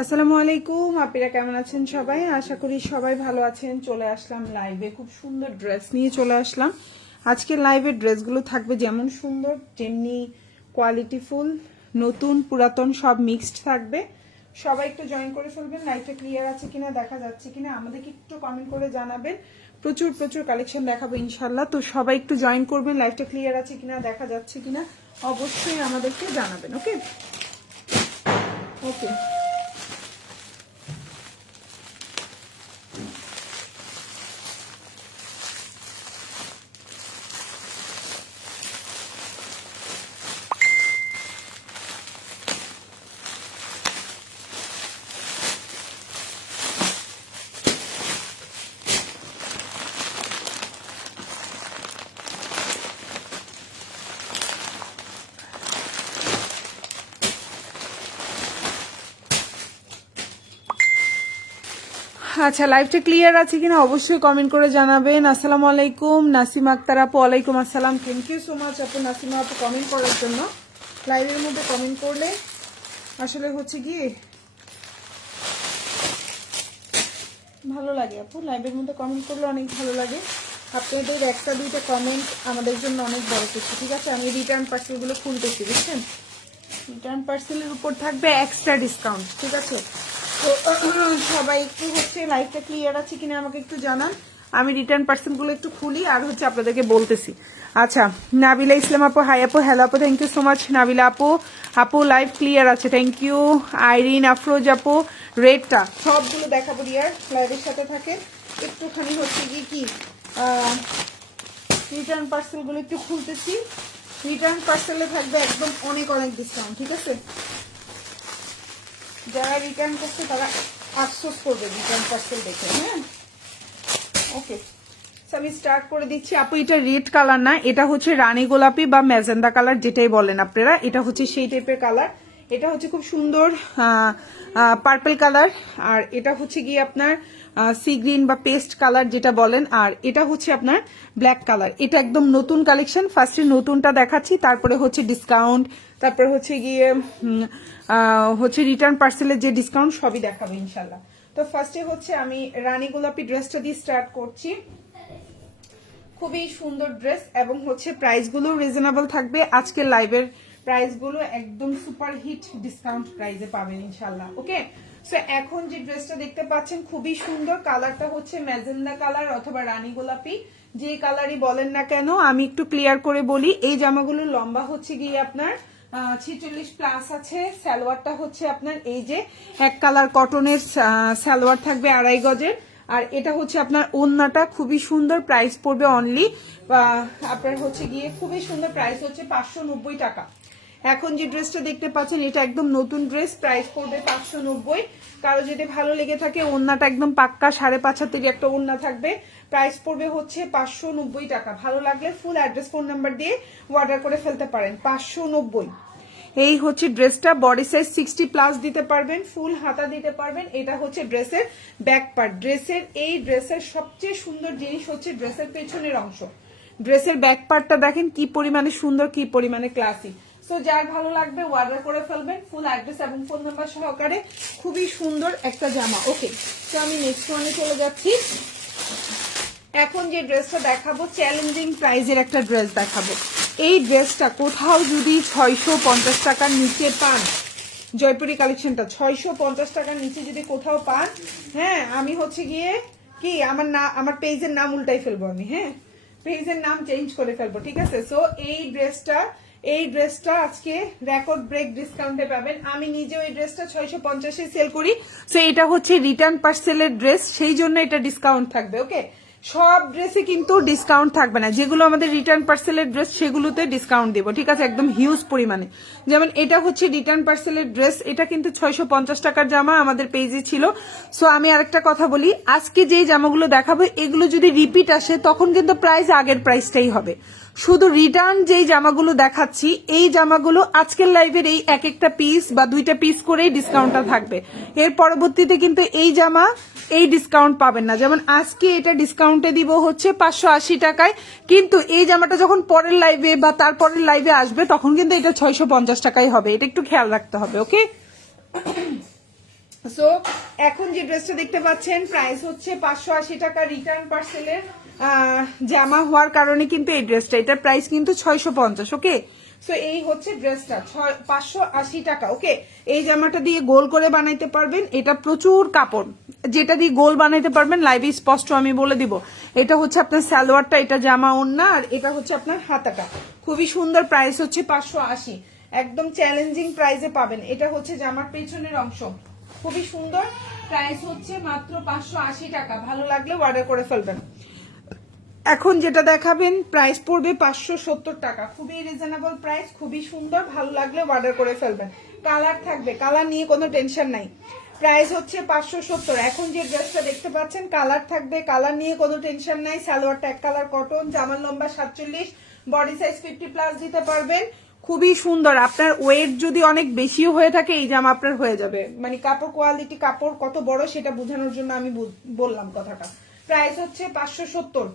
আসসালামু আলাইকুম, আপনারা কেমন আছেন সবাই? আশা করি সবাই ভালো আছেন। চলে আসলাম লাইভে, খুব সুন্দর ড্রেস নিয়ে চলে আসলাম। আজকের লাইভের ড্রেসগুলো থাকবে যেমন সুন্দর তেমনি কোয়ালিটিফুল, নতুন পুরাতন সব মিক্সড থাকবে। সবাই একটু জয়েন করে ফেলবেন। লাইভটা ক্লিয়ার আছে কিনা, দেখা যাচ্ছে কিনা আমাদেরকে একটু কমেন্ট করে জানাবেন। প্রচুর প্রচুর কালেকশন দেখাবো ইনশাল্লাহ, তো সবাই একটু জয়েন করবেন। লাইভটা ক্লিয়ার আছে কিনা, দেখা যাচ্ছে কিনা অবশ্যই আমাদেরকে জানাবেন। ওকে ওকে আচ্ছা, লাইভটা ক্লিয়ার আছে কিনা অবশ্যই কমেন্ট করে জানাবেন। আসসালামু আলাইকুম নাসিমা আক্তার আপু। ওয়ালাইকুম আসসালাম। থ্যাংক ইউ সো মাচ আপু নাসিমা আপু কমেন্ট করার জন্য। লাইভের মধ্যে কমেন্ট করলে আসলে হচ্ছে কি ভালো লাগে আপু, লাইভের মধ্যে কমেন্ট করলে অনেক ভালো লাগে। আপনাদের একটা দুইটা কমেন্ট আমাদের জন্য অনেক বড় কিছু। ঠিক আছে, আমি রিটার্ন পার্সেলগুলো খুলতেছি, বুঝছেন? রিটার্ন পার্সেলের উপর থাকবে এক্সট্রা ডিসকাউন্ট। ঠিক আছে, তো সবাই একটু হচ্ছে লাইভটা ক্লিয়ার আছে কিনা আমাকে একটু জানান। আমি রিটার্ন পার্সেলগুলো একটু খুলি আর হচ্ছে আপনাদেরকে বলতেছি। আচ্ছা, নাবিলা ইসলাম আপু, হাই আপু, হ্যালো আপু, thank you so much Nabila আপু। আপু লাইভ ক্লিয়ার আছে, থ্যাংক ইউ। আইরিন আফরোজ আপু, রেডটা সবগুলো দেখাবো রিয়ার, লাইভের সাথে থাকে। একটুখানি হচ্ছে কি রিটার্ন পার্সেলগুলো একটু খুলতেছি। রিটার্ন পার্সেলে থাকবে একদম অনেক অনেক ডিসকাউন্ট। ঠিক আছে, যারা রিটার্ন করছে তারা আফসোস করবে রিটার্ন পার্সেল দেখে। হ্যাঁ, ওকে, আমি স্টার্ট করে দিচ্ছি। আপু এটা রেড কালার না, এটা হচ্ছে রানী গোলাপি বা ম্যাজেন্ডা কালার, যেটাই বলেন আপনারা। এটা হচ্ছে সেই টাইপের কালার। এটা হচ্ছে খুব সুন্দর পার্পল কালার, আর এটা হচ্ছে গিয়ে আপনার সি গ্রিন বা পেস্ট কালার যেটা বলেন, আর এটা হচ্ছে আপনার ব্ল্যাক কালার। এটা একদম নতুন কালেকশন। ফার্স্টে নতুনটা দেখাচ্ছি, তারপরে হচ্ছে ডিসকাউন্ট, তারপরে হচ্ছে গিয়ে হচ্ছে রিটার্ন পার্সেলের যে ডিসকাউন্ট সবই দেখাবো ইনশাল্লাহ। তো ফার্স্টে হচ্ছে আমি রানী গোলাপি ড্রেসটা দিয়ে স্টার্ট করছি। খুবই সুন্দর ড্রেস এবং হচ্ছে প্রাইসগুলো রিজনেবল থাকবে। আজকের লাইভের প্রাইসগুলো একদম সুপার হিট ডিসকাউন্ট প্রাইসে পাবেন ইনশাল্লাহ। ওকে, সো এখন যে ড্রেসটা দেখতে পাচ্ছেন খুবই সুন্দর। কালারটা হচ্ছে ম্যাজেন্ডা কালার অথবা রানী গোলাপি, যে কালারই বলেন না কেন। আমি একটু ক্লিয়ার করে বলি, এই জামাগুলোর লম্বা হচ্ছে গিয়ে আপনার 46 প্লাস আছে। সালোয়ারটা হচ্ছে আপনার এই যে এক কালার কটনের সালোয়ার থাকবে 2.5 গজের। আর এটা হচ্ছে আপনার ওড়নাটা খুবই সুন্দর। প্রাইস পড়বে অনলি আপনার হচ্ছে গিয়ে খুবই সুন্দর, প্রাইস হচ্ছে 590 টাকা। এখন যে ড্রেসটা দেখতে পাচ্ছেন এটা একদম নতুন ড্রেস, প্রাইস পড়বে 590। কারো যদি ভালো লেগে থাকে, ওড়নাটা একদম পাক্কা 5.5 হাতের একটা ওড়না থাকবে। প্রাইস পড়বে হচ্ছে 590 টাকা। ভালো লাগলে ফুল অ্যাড্রেস ফোন নাম্বার দিয়ে অর্ডার করে ফেলতে পারেন। 590। এই হচ্ছে ড্রেসটা, বডি সাইজ 60 প্লাস দিতে পারবেন, ফুল হাতা দিতে পারবেন। এটা হচ্ছে ড্রেসের ব্যাক পার্ট। ড্রেসের সবচেয়ে সুন্দর জিনিস হচ্ছে ড্রেসের পেছনের অংশ। ড্রেসের ব্যাক পার্টটা দেখেন কি পরিমাণে সুন্দর, কি পরিমাণে ক্লাসি। সো যার ভালো লাগবে অর্ডার করে ফেলবেন ফুল অ্যাড্রেস এবং ফোন নাম্বার সহকারে। খুবই সুন্দর একটা জামা। ওকে, তো আমি নেক্সট ওয়ানে চলে যাচ্ছি। এখন যে ড্রেসটা দেখাবো চ্যালেঞ্জিং প্রাইজের একটা ড্রেস দেখাবো। এই ড্রেসটা কোথাও যদি 650 টাকার নিচে পান, জয়পুরি কালেকশনটা 650 টাকার নিচে যদি কোথাও পান, হ্যাঁ আমি হচ্ছে গিয়ে কি আমার পেজের নাম উল্টাই ফেলবো আমি। হ্যাঁ, পেজের নাম চেঞ্জ করে ফেলবো। ঠিক আছে, সো এই ড্রেসটা আজকে রেকর্ড ব্রেক ডিসকাউন্টে পাবেন। আমি নিজে ওই ড্রেসটা 650-এ সেল করি। সো এটা হচ্ছে রিটার্ন পার্সেলের ড্রেস, সেই জন্য এটা ডিসকাউন্ট থাকবে। ওকে, সব ড্রেসে কিন্তু ডিসকাউন্ট থাকবে না। যেগুলো আমাদের রিটার্ন পার্সেলের ড্রেস সেগুলোতে ডিসকাউন্ট দেবো। ঠিক আছে, একদম হিউজ পরিমাণে। যেমন এটা হচ্ছে রিটার্ন পার্সেলের ড্রেস, এটা কিন্তু 650 টাকার জামা আমাদের পেজে ছিল। সো আমি আরেকটা কথা বলি, আজকে যেই জামাগুলো দেখাবো এগুলো যদি রিপিট আসে তখন কিন্তু প্রাইস আগের প্রাইসটাই হবে। শুধু রিটার্ন যেই জামাগুলো দেখাচ্ছি, এই জামাগুলো আজকের লাইভের এই এক একটা পিস বা 2টা পিস করেই ডিসকাউন্টটা থাকবে। এর পরবর্তীতে কিন্তু এই জামা এই ডিসকাউন্ট পাবেন না। যেমন আজকে এটা ডিসকাউন্টে দিব হচ্ছে 580 টাকায়, কিন্তু এই জামাটা যখন পরের লাইভে বা তারপরের লাইভে আসবে তখন কিন্তু এটা 650 টাকাই হবে। এটা একটু খেয়াল রাখতে হবে। ওকে, সো এখন যে ড্রেসটা দেখতে পাচ্ছেন প্রাইস হচ্ছে 580 টাকা, রিটার্ন পার্সেলের জামা হওয়ার কারণে কিন্তু এই ড্রেসটা, এটার প্রাইস কিন্তু 650। ওকে, সো এই হচ্ছে ড্রেসটা 580 টাকা। ওকে, এই জামাটা দিয়ে গোল করে বানাইতে পারবেন, এটা প্রচুর কাপড়, যেটা দিয়ে গোল বানাইতে পারবেন লাইভে স্পষ্ট আমি বলে দিব। এটা হচ্ছে আপনার সালোয়ারটা, এটা জামা ওড়না, আর এটা হচ্ছে আপনার হাতাটা। খুবই সুন্দর, প্রাইস হচ্ছে 580, একদম চ্যালেঞ্জিং প্রাইসে পাবেন। এটা হচ্ছে জামার পেছনের অংশ, খুবই সুন্দর, প্রাইস হচ্ছে মাত্র 580 টাকা। ভালো লাগলে অর্ডার করে ফেলবেন। এখন যেটা দেখাবেন প্রাইস পড়বে 570 টাকা, খুবই রিজনেবল প্রাইস, খুবই সুন্দর, ভালো লাগলে অর্ডার করে ফেলবেন। কালার থাকবে, কালার নিয়ে কোনো টেনশন নাই। প্রাইস হচ্ছে 570। এখন যে ড্রেসটা দেখতে পাচ্ছেন কালার থাকবে, কালার নিয়ে কোনো টেনশন নাই। সালোয়ারটা এক কালার কটন, জামার লম্বা 47, বডি সাইজ 50+ দিতে পারবেন। খুবই সুন্দর, আপনার ওয়েট যদি অনেক বেশিও হয়ে থাকে এই জামা আপনার হয়ে যাবে, মানে কাপড় কোয়ালিটি, কাপড় কত বড় সেটা বোঝানোর জন্য আমি বললাম কথাটা। প্রাইস হচ্ছে 570।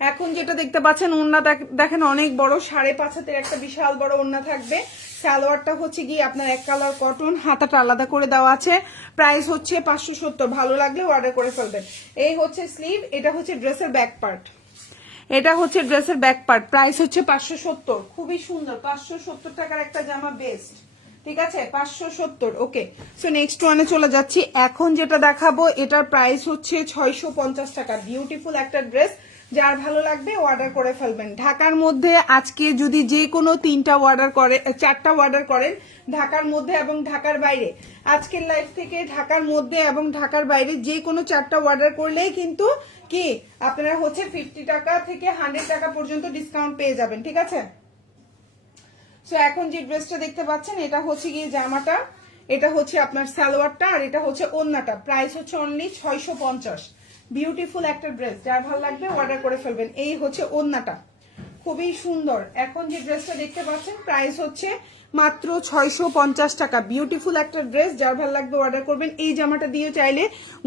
এখন যেটা দেখতে পাচ্ছেন ওড়না দেখেন অনেক বড়, 5.5 হাতের একটা বিশাল বড় ওড়না থাকবে। সালোয়ারটা হচ্ছে গিয়ে আপনার এক কালার কটন, হাতাটা আলাদা করে দেওয়া আছে। প্রাইস হচ্ছে 570, ভালো লাগলে অর্ডার করে ফেলবেন। এই হচ্ছে স্লিভ, এটা হচ্ছে ড্রেসের ব্যাক পার্ট, এটা হচ্ছে ড্রেসের ব্যাক পার্ট। প্রাইস হচ্ছে 570, খুবই সুন্দর, 570 টাকার একটা জামা, বেস্ট। ঠিক আছে, 570। ওকে, সো নেক্সট ওয়ানে চলে যাচ্ছি। এখন যেটা দেখাবো এটার প্রাইস হচ্ছে 650 টাকা। বিউটিফুল একটা ড্রেস, যার ভালো লাগবে অর্ডার করে ফেলবেন। ঢাকার মধ্যে আজকে যদি যে কোনো 3টা অর্ডার করে, 4টা অর্ডার করেন ঢাকার মধ্যে এবং ঢাকার বাইরে, আজকের লাইভ থেকে ঢাকার মধ্যে এবং ঢাকার বাইরে যে কোনো 4টা অর্ডার করলেই কিন্তু কি আপনারা হচ্ছে 50 টাকা থেকে 100 টাকা পর্যন্ত ডিসকাউন্ট পেয়ে যাবেন। ঠিক আছে, সো এখন যে ড্রেসটা দেখতে পাচ্ছেন এটা হচ্ছে গিয়ে জামাটা, এটা হচ্ছে আপনার সালোয়ারটা, আর এটা হচ্ছে ওড়নাটা। প্রাইস হচ্ছে অনলি 650। বিউটিফুল একটা ড্রেস, যার ভালো লাগবে অর্ডার করে ফেলবেন। এই হচ্ছে ওড়নাটা, খুবই সুন্দর। এখন যে ড্রেসটা দেখতে পাচ্ছেন প্রাইস হচ্ছে মাত্র 650 টাকা। বিউটিফুল একটা ড্রেস, যার ভালো লাগবে অর্ডার করবেন। এই জামাটা দিয়ে চাইলে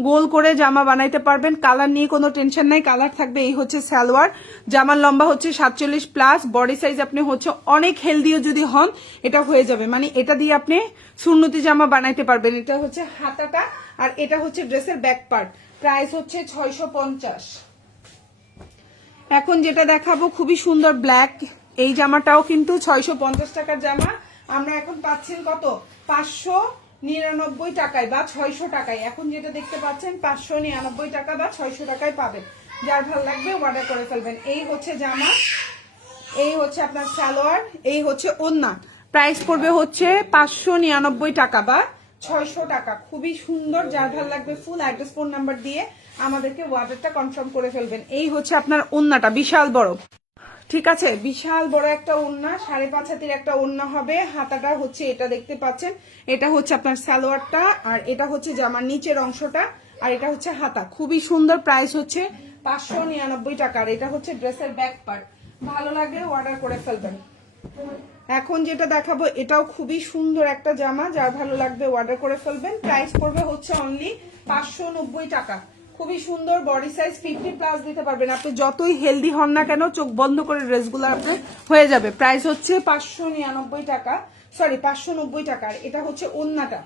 গোল করে জামা বানাইতে পারবেন, কালার নিয়ে কোনো টেনশন নাই, কালার থাকবে। এই হচ্ছে সালোয়ার, জামার লম্বা হচ্ছে 47+, বডি সাইজ আপনি হচ্ছে অনেক হেলদিও যদি হন এটা হয়ে যাবে, মানে এটা দিয়ে আপনি সুন্নতি জামা বানাইতে পারবেন। এটা হচ্ছে হাতাটা, আর এটা হচ্ছে ড্রেসের ব্যাক পার্ট। প্রাইস হচ্ছে 650। এখন যেটা দেখাবো খুবই সুন্দর ব্ল্যাক, এই জামাটাও কিন্তু 650 টাকার জামা। আমরা এখন পাচ্ছেন কত, 599 টাকায় বা 600 টাকায়। এখন যেটা দেখতে পাচ্ছেন 599 টাকা বা 600 টাকায় পাবেন। যার ভালো লাগবে অর্ডার করে ফেলবেন। এই হচ্ছে জামা, এই হচ্ছে আপনার সালোয়ার, এই হচ্ছে ওড়না। প্রাইস পড়বে হচ্ছে 599 টাকা বা 600 টাকা। খুবই সুন্দর, যার ভালো লাগবে ফুল অ্যাড্রেস ফোন নাম্বার দিয়ে আমাদেরকে অর্ডারটা কনফার্ম করে ফেলবেন। এই হচ্ছে আপনার ওড়নাটা, বিশাল বড়। ঠিক আছে, বিশাল বড় একটা ওড়না, 5.5 হাতের একটা ওড়না হবে। হাতাটা হচ্ছে এটা দেখতে পাচ্ছেন, এটা হচ্ছে আপনার সালোয়ারটা, আর এটা হচ্ছে জামার নিচের অংশটা, আর এটা হচ্ছে হাতা। খুবই সুন্দর, প্রাইস হচ্ছে 599 টাকা। আর এটা হচ্ছে ড্রেসের ব্যাক পার্ট। ভালো লাগলে অর্ডার করে ফেলবেন। এখন যেটা দেখাবো এটাও খুবই সুন্দর একটা জামা, যার ভালো লাগবে অর্ডার করে ফেলবেন। প্রাইস পড়বে হচ্ছে অনলি 590 টাকা। খুবই সুন্দর, বডি সাইজ 50+ দিতে পারবেন। আপনি যতই হেলদি হন না কেন চোখ বন্ধ করে ড্রেসগুলো আপনি হয়ে যাবে। প্রাইস হচ্ছে 599 টাকা, সরি 590 টাকা। আর এটা হচ্ছে ওড়নাটা,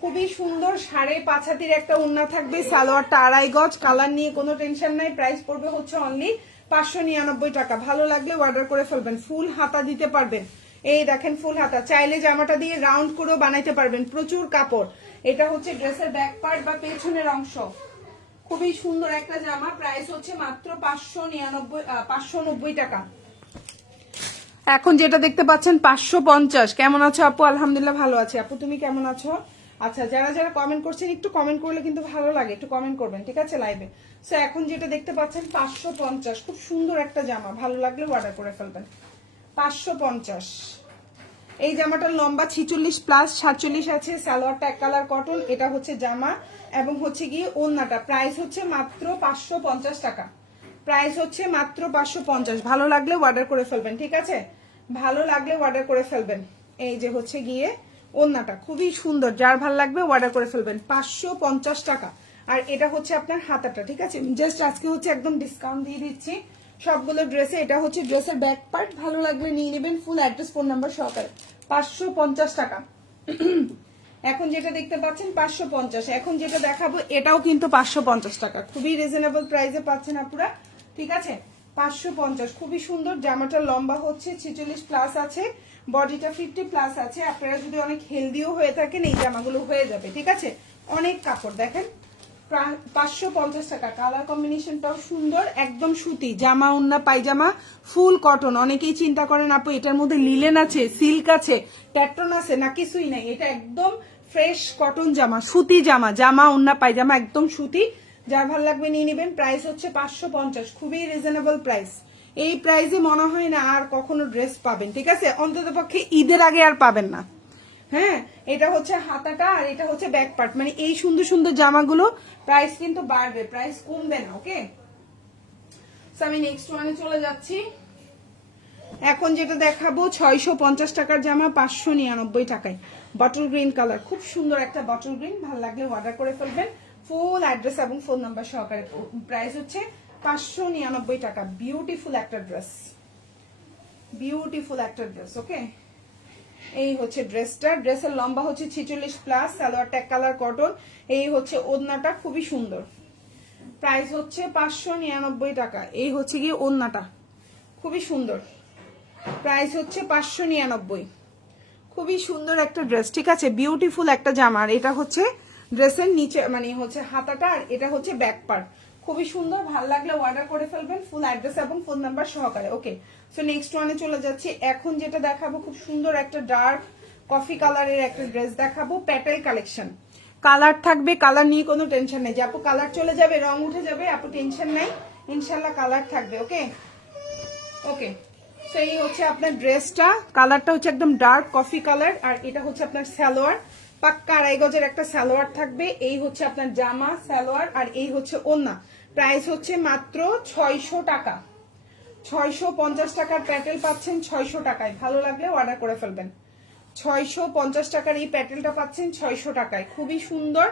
খুবই সুন্দর, 5.5 হাতের একটা ওড়না থাকবে। সালোয়ারটা 2.5 গজ, কালার নিয়ে কোনো টেনশন নাই। প্রাইস পড়বে হচ্ছে অনলি 599 টাকা। ভালো লাগলে অর্ডার করে ফেলবেন। ফুল হাতা দিতে পারবেন, এই দেখেন ফুল হাতা। চাইলে জামাটা দিয়ে রাউন্ড করেও বানাইতে পারবেন, প্রচুর কাপড়। এটা হচ্ছে ড্রেসের ব্যাক পার্ট বা পেছনের অংশ। খুবই সুন্দর একটা জামা, প্রাইস হচ্ছে মাত্র 590 টাকা। এখন যেটা দেখতে পাচ্ছেন 550। কেমন আছো আপু? আলহামদুলিল্লাহ ভালো আছি। আপু তুমি কেমন আছো? আচ্ছা, যারা যারা কমেন্ট করছেন একটু কমেন্ট করলে কিন্তু ভালো লাগে, একটু কমেন্ট করবেন, ঠিক আছে লাইভে। সো এখন যেটা দেখতে পাচ্ছেন 550, খুব সুন্দর একটা জামা, ভালো লাগলে অর্ডার করে ফেলবেন। 550। এই জামাটার লম্বা 46+, 47 আছে। সালোয়ারটা এক কালার কটন, এটা হচ্ছে জামা এবং হচ্ছে গিয়ে ওড়নাটা। প্রাইস হচ্ছে মাত্র 550 টাকা। প্রাইস হচ্ছে মাত্র 550। ভালো লাগলে অর্ডার করে ফেলবেন, ঠিক আছে, ভালো লাগলে অর্ডার করে ফেলবেন। এই যে হচ্ছে গিয়ে ওড়নাটা, খুবই সুন্দর, যার ভালো লাগবে অর্ডার করে ফেলবেন। 550 টাকা। আর এটা হচ্ছে আপনার হাতাটা, ঠিক আছে। জাস্ট আজকে হচ্ছে একদম ডিসকাউন্ট দিয়ে দিচ্ছি সবগুলো ড্রেসে। এটা হচ্ছে ড্রেসের ব্যাক পার্ট, ভালো লাগলে নিয়ে নেবেন ফুল অ্যাড্রেস ফোন নাম্বার সহকারে। 550 টাকা। এখন যেটা দেখতে পাচ্ছেন 550, এখন যেটা দেখাবো এটাও কিন্তু 550 টাকা, খুবই রিজনেবল প্রাইসে পাচ্ছেন আপুরা, ঠিক আছে। 550, খুবই সুন্দর। জামাটা লম্বা হচ্ছে 46 প্লাস আছে, বডিটা 50 প্লাস আছে। আপনারা যদি অনেক হেলদিও হয়ে থাকেন এই জামাগুলো হয়ে যাবে, ঠিক আছে। অনেক কাপড় দেখেন, 550 টাকা। কালার কম্বিনেশনটাও সুন্দর, একদম সুতি জামা, ওন্না পায়জামা ফুল কটন। অনেকেই চিন্তা করেন আপু এটার মধ্যে লিলেন আছে, সিল্ক আছে, প্যাটার্ন আছে, না কিছুই নাই। এটা একদম ফ্রেশ কটন জামা, সুতি জামা, জামা ওন্না পায়জামা একদম সুতি। যার ভালো লাগবে নিয়ে নেবেন। প্রাইস হচ্ছে 550, খুবই রিজনেবল প্রাইস। এই প্রাইসে মনে হয় না আর কখনো ড্রেস পাবেন, ঠিক আছে, অন্তত পক্ষে ঈদের আগে আর পাবেন না। হ্যাঁ, এটা হচ্ছে হাতাটা আর এটা হচ্ছে ব্যাক পার্ট। মানে এই সুন্দর সুন্দর জামাগুলো প্রাইস কিন্তু বাড়বে, প্রাইস কমবে না। ওকে, আমি নেক্সট ওয়ানে চলে যাচ্ছি। এখন যেটা দেখাবো 650 টাকার জামা 599 টাকায়, বটল গ্রিন কালার, খুব সুন্দর একটা বটল গ্রিন। ভালো লাগলে অর্ডার করে ফেলবেন, ফুল অ্যাড্রেস এবং ফোন নাম্বার সহকারে। প্রাইস হচ্ছে 599 টাকা। বিউটিফুল একটা ড্রেস, বিউটিফুল একটা ড্রেস। ওকে, এই হচ্ছে ড্রেসটা। ড্রেসের লম্বা হচ্ছে 46 plus, salwar tag colour cotton. এই হচ্ছে ওড়নাটা, খুবই সুন্দর। প্রাইস হচ্ছে 599 টাকা। এই হচ্ছে গিয়ে ওড়নাটা, খুবই সুন্দর। প্রাইস হচ্ছে 599, খুবই সুন্দর একটা ড্রেস, ঠিক আছে। বিউটিফুল একটা জামা। আর এটা হচ্ছে ড্রেসের নিচে মানে হচ্ছে হাতাটা, আর এটা হচ্ছে ব্যাক পার্ট, খুবই সুন্দর। ভালো লাগলে অর্ডার করে ফেলবেন, ফুল অ্যাড্রেস এবং ফোন নাম্বার সহকারে। ওকে, সো নেক্সট ওয়ানে চলে যাচ্ছি। এখন যেটা দেখাবো খুব সুন্দর একটা ডার্ক কফি কালারের একটা ড্রেস দেখাবো, প্যাটেল কালেকশন। কালার থাকবে, কালার নিয়ে কোনো টেনশন নেই যে আপু কালার চলে যাবে, রং উঠে যাবে, আপু টেনশন নাই, ইনশাল্লাহ কালার থাকবে। ওকে ওকে, সো এই হচ্ছে আপনার ড্রেসটা। কালারটা হচ্ছে একদম ডার্ক কফি কালার, আর এটা হচ্ছে আপনার সালোয়ার, পাক্কা আড়াই গজের একটা সালোয়ার থাকবে। এই হচ্ছে আপনার জামা, সালোয়ার, আর এই হচ্ছে ওড়না। প্রাইস হচ্ছে মাত্র 600 টাকা। 650 টাকার প্যাটেল পাচ্ছেন 600 টাকায়। ভালো লাগলে অর্ডার করে ফেলবেন। 650 টাকার এই প্যাটেলটা পাচ্ছেন 600 টাকায়, খুবই সুন্দর।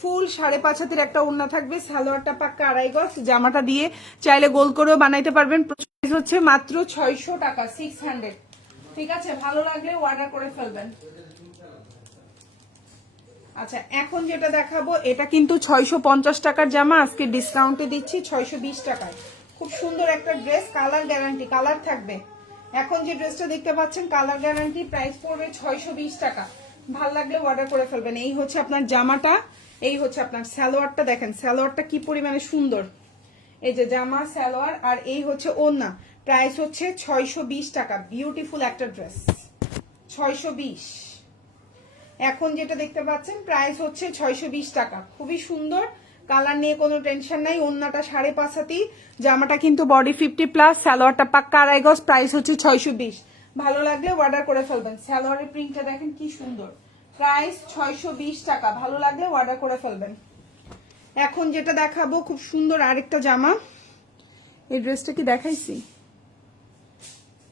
ফুল 5.5 হাতের একটা ওড়না থাকবে, সালোয়ারটা পাক্কা আড়াই গজ, জামাটা দিয়ে চাইলে গোল করেও বানাইতে পারবেন। প্রাইস হচ্ছে মাত্র 600 টাকা, 600, ঠিক আছে। ভালো লাগলে অর্ডার করে ফেলবেন। আচ্ছা, এখন যেটা দেখাবো এটা কিন্তু 650 টাকার জামা, আজকে ডিসকাউন্টে দিচ্ছি 620 টাকায়। খুব সুন্দর একটা ড্রেস, কালার গ্যারান্টি, কালার থাকবে। এখন যে ড্রেসটা দেখতে পাচ্ছেন কালার গ্যারান্টি, প্রাইস পড়বে 620 টাকা। ভাল লাগলে অর্ডার করে ফেলবেন। এই হচ্ছে আপনার জামাটা, এই হচ্ছে আপনার সালোয়ারটা। দেখেন সালোয়ারটা কি পরিমাণে সুন্দর, এই যে জামা, সালোয়ার, আর এই হচ্ছে ওড়না। প্রাইস হচ্ছে 620 টাকা। বিউটিফুল একটা ড্রেস, 620। এখন যেটা দেখতে পাচ্ছেন প্রাইস হচ্ছে 620 টাকা, খুবই সুন্দর। কালার নিয়ে কোনো টেনশন নাই। ওড়নাটা 5.5 হাতি, জামাটা কিন্তু বডি 50 প্লাস, সালোয়ারটা পাক্কা আড়াই গজ। প্রাইস হচ্ছে 620। ভালো লাগলে অর্ডার করে ফেলবেন। সালোয়ারের প্রিন্টটা দেখেন কি সুন্দর। প্রাইস 620 টাকা। ভালো লাগলে অর্ডার করে ফেলবেন। এখন যেটা দেখাবো খুব সুন্দর আরেকটা জামা। এই ড্রেসটা কি দেখাইছি?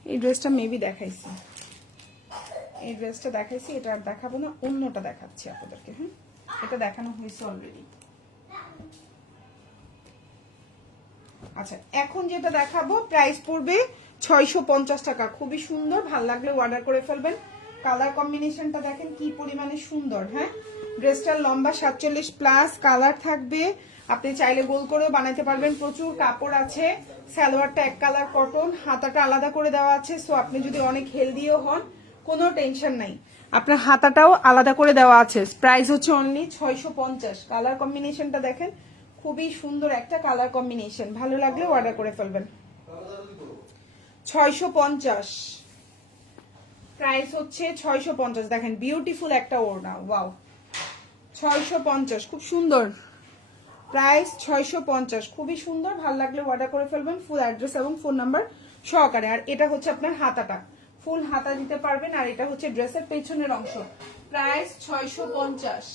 এই ড্রেসটা মেবি দেখাইছি, এই ড্রেসটা দেখাইছি। এটা আর দেখাবো না, অন্যটা দেখাচ্ছি আপনাদেরকে। হ্যাঁ, এটা দেখানো হয়েছে অলরেডি। আচ্ছা, এখন যেটা দেখাবো প্রাইস পড়বে 650 টাকা, খুবই সুন্দর। ভাল লাগলে অর্ডার করে ফেলবেন। কালার কম্বিনেশনটা দেখেন কি পরিমাণে সুন্দর। হ্যাঁ, ড্রেসটার লম্বা 47 প্লাস, কালার থাকবে, আপনি চাইলে গোল করেও বানাইতে পারবেন। প্রচুর কাপড় আছে। সালোয়ারটা এক কালার কটন, হাতাটা আলাদা করে দেওয়া আছে। সো আপনি যদি অনেক হেলদিও হন কোনো টেনশন নাই, আপনার হাতাটাও আলাদা করে দেওয়া আছে। প্রাইস হচ্ছে অনলি 650। কালার কম্বিনেশনটা দেখেন, খুবই সুন্দর একটা কালার কম্বিনেশন। ভালো লাগলে অর্ডার করে ফেলবেন। 650 প্রাইস হচ্ছে 650। দেখেন বিউটিফুল একটা ওড়না, ওয়াও। 650, খুব সুন্দর। প্রাইস 650, খুবই সুন্দর। ভালো লাগলে অর্ডার করে ফেলবেন, ফুল অ্যাড্রেস এবং ফোন নাম্বার সহকারে। আর এটা হচ্ছে আপনার হাতাটা, ফুল হাতা দিতে পারবেন। আর এটা হচ্ছে ড্রেসের পেছনের অংশ। প্রাইস 650।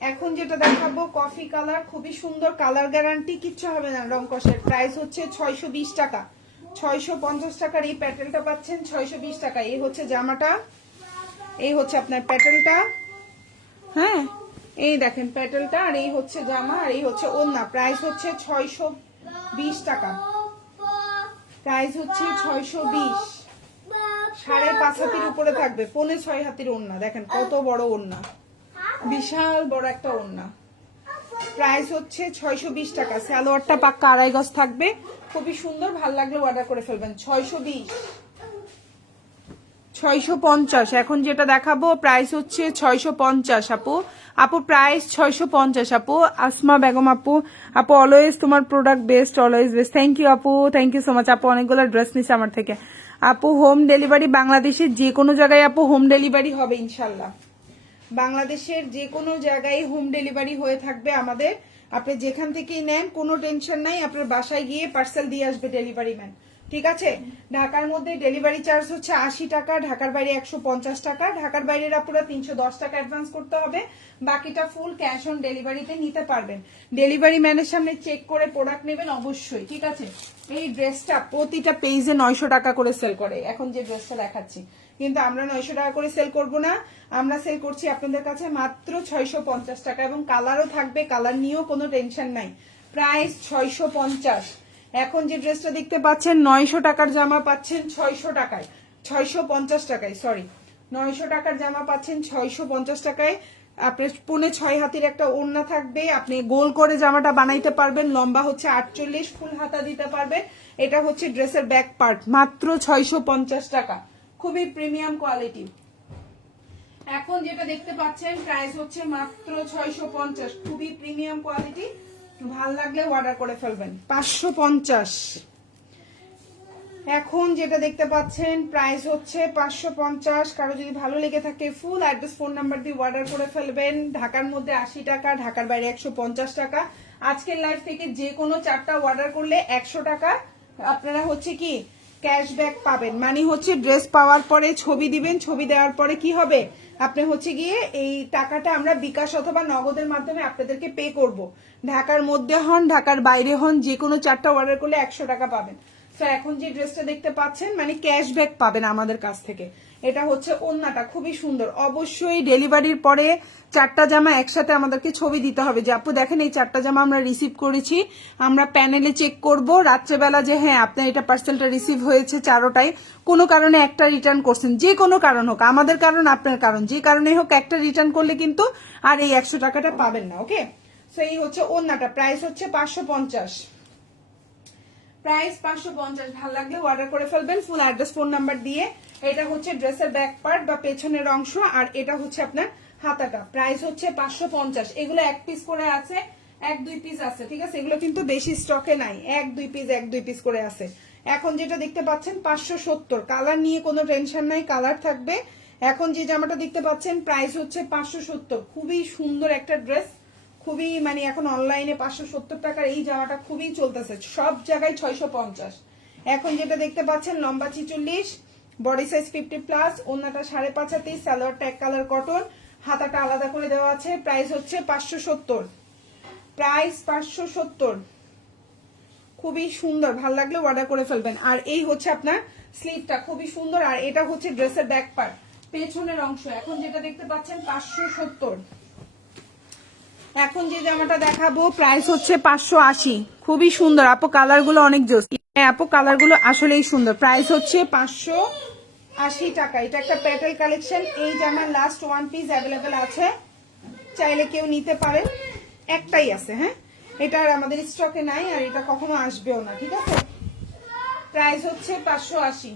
এখন যেটা দেখাবো কফি কালার, খুবই সুন্দর, কালার গ্যারান্টি, কিচ্ছু হবে না রং কষের। প্রাইস হচ্ছে 620 টাকা। 650 টাকার এই প্যাটেলটা পাচ্ছেন 620 টাকা। এই হচ্ছে জামাটা, এই হচ্ছে আপনার প্যাটেলটা। হ্যাঁ, এই দেখেন প্যাটেলটা, আর এই হচ্ছে জামা, আর এই হচ্ছে ওড়না। প্রাইস হচ্ছে 620 টাকা। প্রাইস হচ্ছে 620, 5 হাতির উপরে থাকবে, 5.5 হাতির ওড়না। দেখেন কত বড় ওড়না, বিশাল বড় একটা ওড়না। প্রাইস হচ্ছে 620 টাকা। সালোয়ারটা পাক্কা 2.5 গজ থাকবে, খুবই সুন্দর। ভালো লাগলে অর্ডার করে ফেলবেন। 620, 650। এখন যেটা দেখাবো প্রাইস হচ্ছে 650 আপু। আপু প্রাইস 650 আপু। আসমা বেগম আপু, আপু অলওয়েজ তোমার product best, always best. Thank you আপু, থ্যাংক ইউ সো মাচ। আপু অনেকগুলো ড্রেস নিচ্ছে আমার থেকে। আপু হোম ডেলিভারি বাংলাদেশের যে কোনো জায়গায় আপু হোম ডেলিভারি হবে ইনশাল্লাহ। বাংলাদেশের যে কোনো জায়গায় হোম ডেলিভারি হয়ে থাকবে আমাদের। আপনি যেখান থেকেই নেন কোনো টেনশন নাই, আপনার বাসায় গিয়ে পার্সেল দিয়ে আসবে ডেলিভারি ম্যান, ঠিক আছে। ঢাকার মধ্যে ডেলিভারি চার্জ হচ্ছে 80 টাকা, ঢাকার বাইরে 150 টাকা। ঢাকার বাইরে আপনারা 310 টাকা অ্যাডভান্স করতে হবে, বাকিটা ফুল ক্যাশ অন ডেলিভারিতে নিতে পারবেন। ডেলিভারি ম্যানের সামনে চেক করে প্রোডাক্ট নেবেন অবশ্যই, ঠিক আছে। এই ড্রেসটা প্রতিটা পেজে 900 টাকা করে সেল করে, এখন যে ড্রেসটা দেখাচ্ছি, কিন্তু আমরা 900 টাকা করে সেল করব না, আমরা সেল করছি আপনাদের কাছে মাত্র 650 টাকা। এবং কালারও থাকবে, কালার নিয়েও কোনো টেনশন নাই। প্রাইস 650। এখন যে ড্রেসটা দেখতে পাচ্ছেন 900 টাকার জামা পাচ্ছেন 600 টাকায়, 650 টাকায়, সরি 900 টাকার জামা পাচ্ছেন 650 টাকায়। আপনার 5.5 হাতির একটা ওড়না থাকবে, আপনি গোল করে জামাটা বানাইতে পারবেন, লম্বা হচ্ছে 48, ফুল হাতা দিতে পারবেন। এটা হচ্ছে ড্রেসের ব্যাক পার্ট, মাত্র 650 টাকা, খুবই প্রিমিয়াম কোয়ালিটি। এখন যেটা দেখতে পাচ্ছেন প্রাইস হচ্ছে মাত্র 650, খুবই প্রিমিয়াম কোয়ালিটি। ভাল লাগলে অর্ডার করে ফেলবেন। 550। এখন যেটা দেখতে পাচ্ছেন প্রাইস হচ্ছে 550। কারো যদি ভালো লেগে থাকে ফুল অ্যাড্রেস ফোন নাম্বার দিয়ে অর্ডার করে ফেলবেন। ঢাকার মধ্যে 80 টাকা, ঢাকার বাইরে 150 টাকা। আজকের লাইভ থেকে যে কোনো 4টা অর্ডার করলে 100 টাকা আপনারা হচ্ছে কি ক্যাশব্যাক পাবেন। মানে হচ্ছে ড্রেস পাওয়ার পরে ছবি দিবেন, ছবি দেওয়ার পরে কি হবে, আপনি হচ্ছে গিয়ে এই টাকাটা আমরা বিকাশ অথবা নগদের মাধ্যমে আপনাদেরকে পে করব। ঢাকার মধ্যে হন, ঢাকার বাইরে হন, যে কোনো 4টা অর্ডার করলে 100 টাকা পাবেন। তো এখন যে ড্রেসটা দেখতে পাচ্ছেন মানে ক্যাশব্যাক পাবেন আমাদের কাছ থেকে। এটা হচ্ছে ওড়নাটা, খুবই সুন্দর। অবশ্যই ডেলিভারির পরে 4টা জামা একসাথে আমাদেরকে ছবি দিতে হবে যে আপু দেখেন এই 4টা জামা আমরা রিসিভ করেছি। আমরা প্যানেলে চেক করব রাত্রেবেলা যে হ্যাঁ আপনার এটা পার্সেলটা রিসিভ হয়েছে 4টায়, কোনো কারণে একটা রিটার্ন করছেন, যে কোনো কারণ হোক, আমাদের কারণ আপনার কারণ, যে কারণে হোক একটা রিটার্ন করলে কিন্তু আর এই 100 টাকাটা পাবেন না। ওকে, সো এই হচ্ছে ওড়নাটা, প্রাইস হচ্ছে 550। প্রাইস 550। ভালো লাগলে অর্ডার করে ফেলবেন ফুল অ্যাড্রেস ফোন নাম্বার দিয়ে। এটা হচ্ছে ড্রেসের ব্যাক পার্ট বা পেছনের অংশ, আর এটা হচ্ছে আপনার হাতাটা। প্রাইস হচ্ছে 550। এগুলো 1 পিস করে আছে, 1-2 পিস আছে, ঠিক আছে। এগুলো কিন্তু বেশি স্টকে নাই, 1-2 পিস 1-2 পিস করে আছে। এখন যেটা দেখতে পাচ্ছেন 570। কালার নিয়ে কোনো টেনশন নাই, কালার থাকবে। এখন যে জামাটা দেখতে পাচ্ছেন প্রাইস হচ্ছে 570। খুবই সুন্দর একটা ড্রেস, খুবই মানে এখন অনলাইনে 570 টাকার এই জামাটা খুবই চলতেছে, সব জায়গায় 650। এখন যেটা দেখতে পাচ্ছেন লম্বা 46, বডি সাইজ 50+, ওড়নাটা 5.5 হাতি, সালোয়ারটা 1 কালার কটন, হাতাটা আলাদা করে দেওয়া আছে। প্রাইস হচ্ছে 570। প্রাইস 570, খুবই সুন্দর। ভালো লাগলে অর্ডার করে ফেলবেন। আর এই হচ্ছে আপনার স্লিভটা, খুবই সুন্দর। আর এটা হচ্ছে ড্রেসের ব্যাক পার্ট, পেছনের অংশ। এখন যেটা দেখতে পাচ্ছেন 570। এখন যে জামাটা দেখাবো প্রাইস হচ্ছে 580। খুবই সুন্দর আপু, কালার গুলো অনেক জোস। হ্যাঁ আপু কালার গুলো আসলেই সুন্দর। প্রাইস হচ্ছে 580 টাকা। এটা একটা প্যাটেল কালেকশন। এই জামার লাস্ট 1 পিস অ্যাভেলেবেল আছে, চাইলে কেউ নিতে পারেন। একটাই আছে, হ্যাঁ, এটা আর আমাদের স্টকে নাই, আর এটা কখনো আসবেও না, ঠিক আছে। প্রাইস হচ্ছে 580।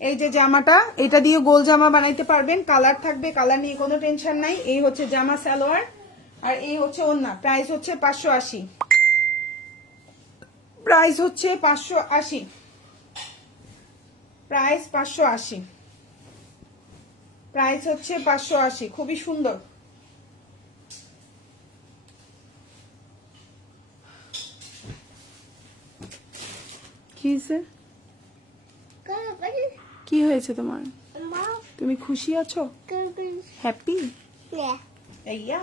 এই যে জামাটা, এটা দিয়ে গোল জামা বানাইতে পারবেন, কালার থাকবে, কালার নিয়ে কোনো টেনশন নাই। এই হচ্ছে জামা সালোয়ার, আর এই হচ্ছে ওড়না। প্রাইস হচ্ছে 580। প্রাইস হচ্ছে 580। প্রাইস 580। প্রাইস হচ্ছে 580। খুবই সুন্দর। কি হয়েছে তোমার? তুমি খুশি আছো? হ্যাপি? ইয়া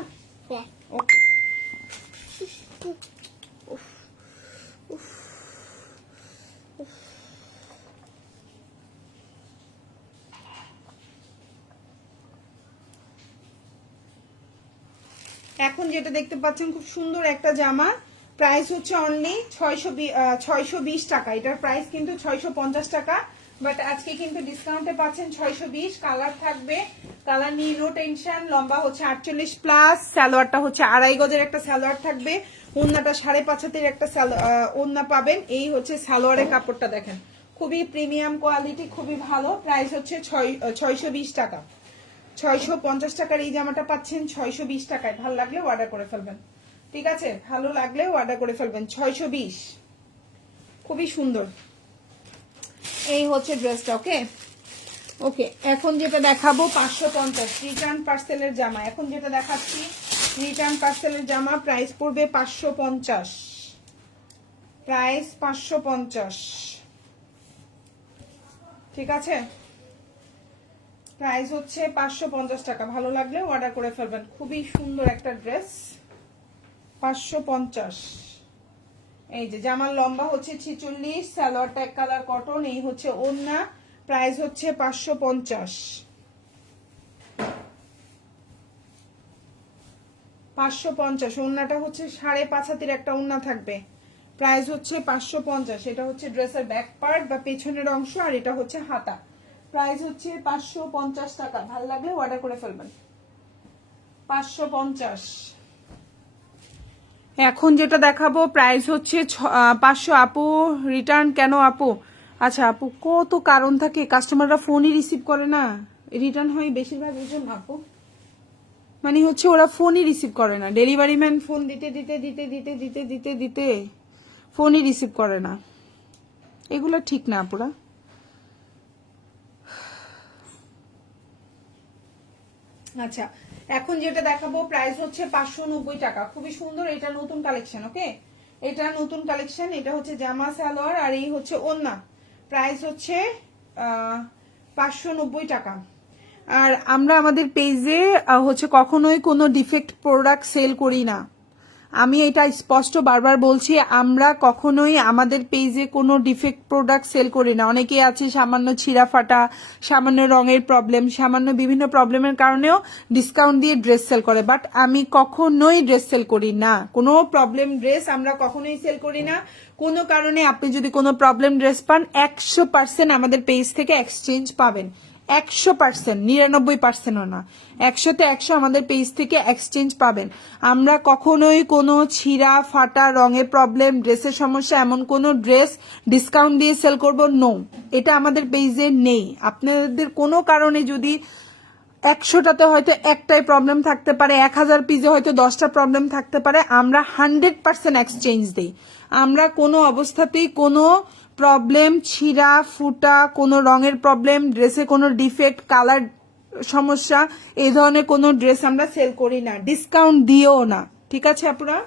ওকে। এখন যেটা দেখতে পাচ্ছেন খুব সুন্দর একটা জামা, প্রাইস হচ্ছে অনলি 620 টাকা। এটার প্রাইস কিন্তু 650 টাকা। বাট আজকে কিন্তু ডিসকাউন্টে পাচ্ছেন 620। কালার থাকবে, কালার নিয়ে নো টেনশন। লম্বা হচ্ছে 48 প্লাস, সালোয়ারটা হচ্ছে 2.5 গজের একটা সালোয়ার থাকবে, ওন্নাটা 5.5 হাতের একটা ওন্না পাবেন। এই হচ্ছে সালোয়ারের কাপড়টা দেখেন, খুবই প্রিমিয়াম কোয়ালিটি, খুবই ভালো। প্রাইস হচ্ছে 620 টাকা। 650 টাকার এই জামাটা পাচ্ছেন 620 টাকায়। ভালো লাগলে অর্ডার করে ফেলবেন, ঠিক আছে? ভালো লাগলে অর্ডার করে ফেলবেন। 620, খুবই সুন্দর। এই হচ্ছে ড্রেসটা। ওকে ওকে, এখন যেটা দেখাবো 550 রিটার্ন পার্সেলের জামা। এখন যেটা দেখাচ্ছি রিটার্ন পার্সেলের জামা, প্রাইস পড়বে 550, প্রাইস 550, ঠিক আছে? প্রাইস হচ্ছে 550 টাকা। ভালো লাগলে অর্ডার করে ফেলবেন, খুবই সুন্দর একটা ড্রেস। 550। এই যে জামার লম্বা হচ্ছে 46, সালোয়ারটা এক কালার কটন, এই হচ্ছে ওড়না, প্রাইস হচ্ছে 550, 550। ওড়নাটা হচ্ছে 5.5 হাতের একটা ওড়না থাকবে, প্রাইস হচ্ছে 550। এটা হচ্ছে ড্রেসের ব্যাক পার্ট বা পেছনের অংশ, আর এটা হচ্ছে হাতা। প্রাইস হচ্ছে 550 টাকা। ভালো লাগলে অর্ডার করে ফেলবেন, 550। এখন যেটা দেখাবো প্রাইস হচ্ছে 500। আপু রিটার্ন কেন আপু? আচ্ছা আপু, কত কারণ থাকে, কাস্টমাররা ফোনই রিসিভ করে না, রিটার্ন হয় বেশিরভাগ এই জন্য আপু। মানে হচ্ছে ওরা ফোনই রিসিভ করে না, ডেলিভারি ম্যান ফোন দিতে দিতে দিতে দিতে দিতে দিতে দিতে ফোনই রিসিভ করে না, এগুলো ঠিক না আপুরা। আচ্ছা, এখন যেটা দেখাবো প্রাইস হচ্ছে 590 টাকা। খুবই সুন্দর, এটা নতুন কালেকশন। ওকে, এটা নতুন কালেকশন। এটা হচ্ছে জামা সালোয়ার, আর এই হচ্ছে ওন্না। প্রাইস হচ্ছে 590 টাকা। আর আমরা আমাদের পেজে হচ্ছে কখনোই কোনো ডিফেক্ট প্রোডাক্ট সেল করি না। আমি এটা স্পষ্ট বারবার বলছি, আমরা কখনোই আমাদের পেজে কোনো ডিফেক্ট প্রোডাক্ট সেল করি না। অনেকে আছে সামান্য ছিঁড়া ফাটা, সামান্য রঙের প্রবলেম, সামান্য বিভিন্ন প্রবলেমের কারণেও ডিসকাউন্ট দিয়ে ড্রেস সেল করে, বাট আমি কখনোই ড্রেস সেল করি না। কোনো প্রবলেম ড্রেস আমরা কখনোই সেল করি না। কোনো কারণে আপনি যদি কোনো প্রবলেম ড্রেস পান, 100% আমাদের পেজ থেকে এক্সচেঞ্জ পাবেন। 100%, 99%ও না, 100-তে 100 আমাদের পেজ থেকে এক্সচেঞ্জ পাবেন। আমরা কখনোই কোনো ছিঁড়া ফাটা, রঙের প্রবলেম, ড্রেসের সমস্যা, এমন কোনো ড্রেস ডিসকাউন্ট দিয়ে সেল করব, নো, এটা আমাদের পেজে নেই। আপনাদের কোনো কারণে যদি 100টাতে হয়তো একটাই প্রবলেম থাকতে পারে, 1000 পিসে হয়তো 10টা প্রবলেম থাকতে পারে, আমরা 100% এক্সচেঞ্জ দিই। আমরা কোনো অবস্থাতেই কোনো প্রবলেম, ছিঁড়া ফুটা, কোনো রঙের প্রবলেম, ড্রেসে কোনো ডিফেক্ট, কালার সমস্যা, এই ধরনের কোনো ড্রেস আমরা সেল করি না, ডিসকাউন্ট দিও না, ঠিক আছে আপনারা?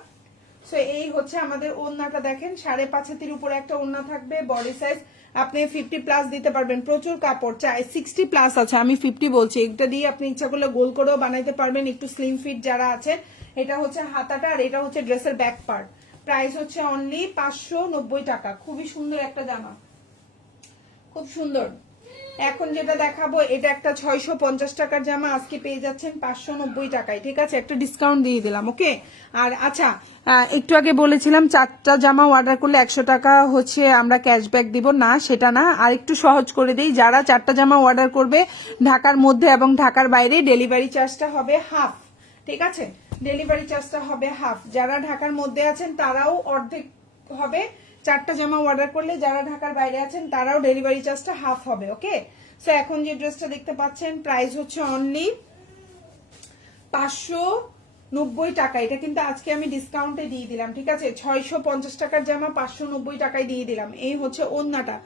সো এই হচ্ছে আমাদের ওড়নাটা দেখেন, 5.5 হাতের উপরে একটা ওড়না থাকবে, বডি সাইজ আপনি 50 প্লাস দিতে পারবেন, প্রচুর কাপড় চাই। 60 প্লাস আছে, আমি 50 বলছি। এটা দিয়ে আপনি ইচ্ছা করলে গোল করেও বানাইতে পারবেন, একটু স্লিম ফিট যারা আছেন। এটা হচ্ছে হাতাটা, আর এটা হচ্ছে ড্রেসের ব্যাক পার্ট। প্রাইস হচ্ছে অনলি 590 টাকা। খুবই সুন্দর একটা জামা, খুব সুন্দর। এখন যেটা দেখাবো এটা একটা 650 টাকার জামা, আজকে পেয়ে যাচ্ছেন 590 টাকায়, ঠিক আছে? একটা ডিসকাউন্ট দিয়ে দিলাম। ওকে, আর আচ্ছা, একটু আগে বলেছিলাম 4টা জামা অর্ডার করলে 100 টাকা হচ্ছে আমরা ক্যাশব্যাক দিব, না সেটা না, আর একটু সহজ করে দেই। যারা 4টা জামা অর্ডার করবে ঢাকার মধ্যে এবং ঢাকার বাইরে, ডেলিভারি চার্জটা হবে হাফ, ঠিক আছে? ডেলিভারি চার্জটা হবে হাফ। যারা ঢাকার মধ্যে আছেন তারাও অর্ধেক হবে, 4টা জামা অর্ডার করলে যারা ঢাকার বাইরে আছেন তারাও ডেলিভারি চার্জটা হাফ হবে। ওকে, সো এখন যে ড্রেসটা দেখতে পাচ্ছেন প্রাইস হচ্ছে অনলি 590 টাকা। এটা কিন্তু আজকে আমি ডিসকাউন্টে দিয়ে দিলাম, ঠিক আছে? 650 টাকার জামা 590 টাকায় দিয়ে দিলাম। এই হচ্ছে ওড়নাটা,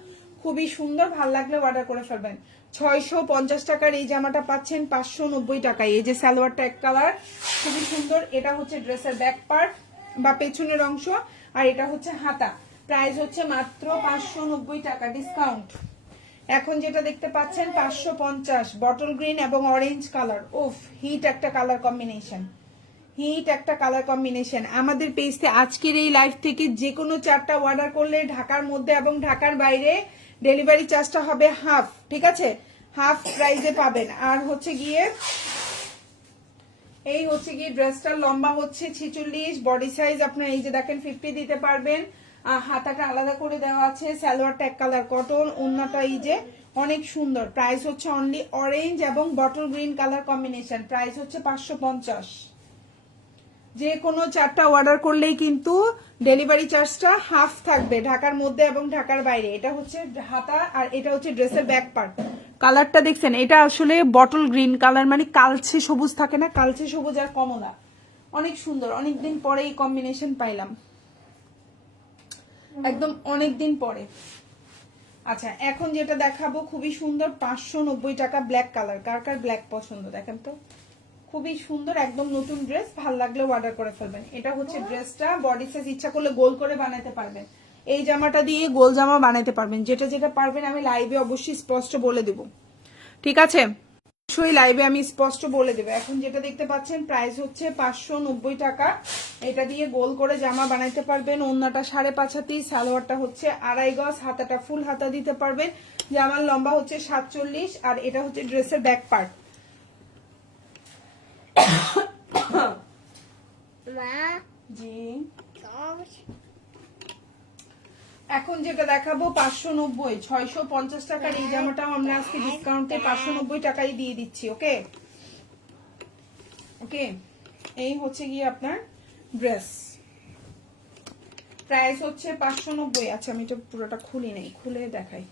খুবই সুন্দর, ভাল লাগলে অর্ডার করে ফেলবেন। 650 টাকার এই জামাটা পাচ্ছেন 590 টাকায়। এই যে সালোয়ারটা এক কালার, খুবই সুন্দর। এটা হচ্ছে ড্রেসের ব্যাক পার্ট বা পেছনের অংশ, আর এটা হচ্ছে হাতা। প্রাইস হচ্ছে মাত্র 590 টাকা, ডিসকাউন্ট। এখন যেটা দেখতে পাচ্ছেন 550, বটল গ্রিন এবং অরেঞ্জ কালার। উফ, হিট একটা কালার কম্বিনেশন, হিট একটা কালার কম্বিনেশন। আমাদের পেজে আজকের এই লাইভ থেকে যে কোনো 4টা অর্ডার করলে ঢাকার মধ্যে এবং ঢাকার বাইরে ডেলিভারি চার্জটা হবে হাফ, ঠিক আছে? হাফ প্রাইসে পাবেন। আর হচ্ছে গিয়ে এই হচ্ছে গিয়ে ড্রেসটার লম্বা হচ্ছে 46, বডি সাইজ আপনার এই যে দেখেন 50 দিতে পারবেন, হাতাটা আলাদা করে দেওয়া আছে, সালোয়ারটা এক কালার কটন, ওন্নাটা এই যে অনেক সুন্দর। প্রাইস হচ্ছে অনলি অরেঞ্জ এবং bottle green colour combination, price হচ্ছে 550। যে কোনো 4টা অর্ডার করলেই কিন্তু ডেলিভারি চার্জটা হাফ থাকবে ঢাকার মধ্যে এবং ঢাকার বাইরে। এটা হচ্ছে হাতা আর এটা হচ্ছে ড্রেসের ব্যাক পার্ট। কালারটা দেখছেন, এটা আসলে বটল গ্রিন কালার, মানে কালচে সবুজ থাকে না, কালচে সবুজ আর কমলা, অনেক সুন্দর। অনেকদিন পরে এই কম্বিনেশন পাইলাম, একদম অনেকদিন পরে। আচ্ছা, এখন যেটা দেখাবো খুবই সুন্দর, 590 টাকা, ব্ল্যাক কালার। কার কার ব্ল্যাক পছন্দ দেখেন তো, খুবই সুন্দর, একদম নতুন ড্রেস। ভাল লাগলে অর্ডার করে ফেলবেন। এটা হচ্ছে ড্রেসটা, বডি সাইজ ইচ্ছা করলে গোল করে বানাতে পারবেন, এই জামাটা দিয়ে গোল জামা বানাতে পারবেন, যেটা যেটা পারবেন আমি লাইভে অবশ্যই স্পষ্ট বলে দেব, ঠিক আছে? অবশ্যই লাইভে আমি স্পষ্ট বলে দেবো। এখন যেটা দেখতে পাচ্ছেন প্রাইস হচ্ছে 590 টাকা, এটা দিয়ে গোল করে জামা বানাইতে পারবেন। ওন্নাটা 5.5 হাতি, সালোয়ারটা হচ্ছে 2.5 গজ, হাতাটা ফুল হাতা দিতে পারবেন। জামার লম্বা হচ্ছে 47, আর এটা হচ্ছে ড্রেসের ব্যাক পার্ট। জি, এখন যেটা দেখাবো 590, 650 টাকার এই জামাটাও আমরা আজকে ডিসকাউন্টে 590 টাকায় দিয়ে দিচ্ছি। ওকে ওকে, এই হচ্ছে গিয়ে আপনার ড্রেস, প্রাইস হচ্ছে 590। আচ্ছা, আমি এটা পুরোটা খুলি নেই, খুলে দেখাই।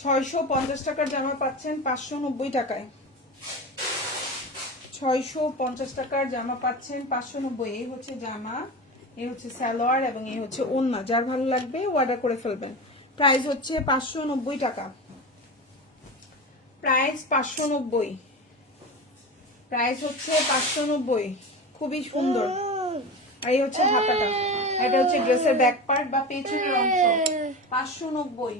650 টাকার জামা পাচ্ছেন 590 টাকায়, 650 টাকার জামা পাচ্ছেন 590। এই হচ্ছে জামা, এই হচ্ছে সালোয়ার এবং এই হচ্ছে ওন্না। যার ভালো লাগবে অর্ডার করে ফেলবেন। প্রাইস হচ্ছে 590 টাকা, প্রাইস 590, প্রাইস হচ্ছে 590। খুবই সুন্দর। আর এই হচ্ছে হাতাটা, এটা হচ্ছে ড্রেসের ব্যাক পার্ট বা পেছনের অংশ, 590,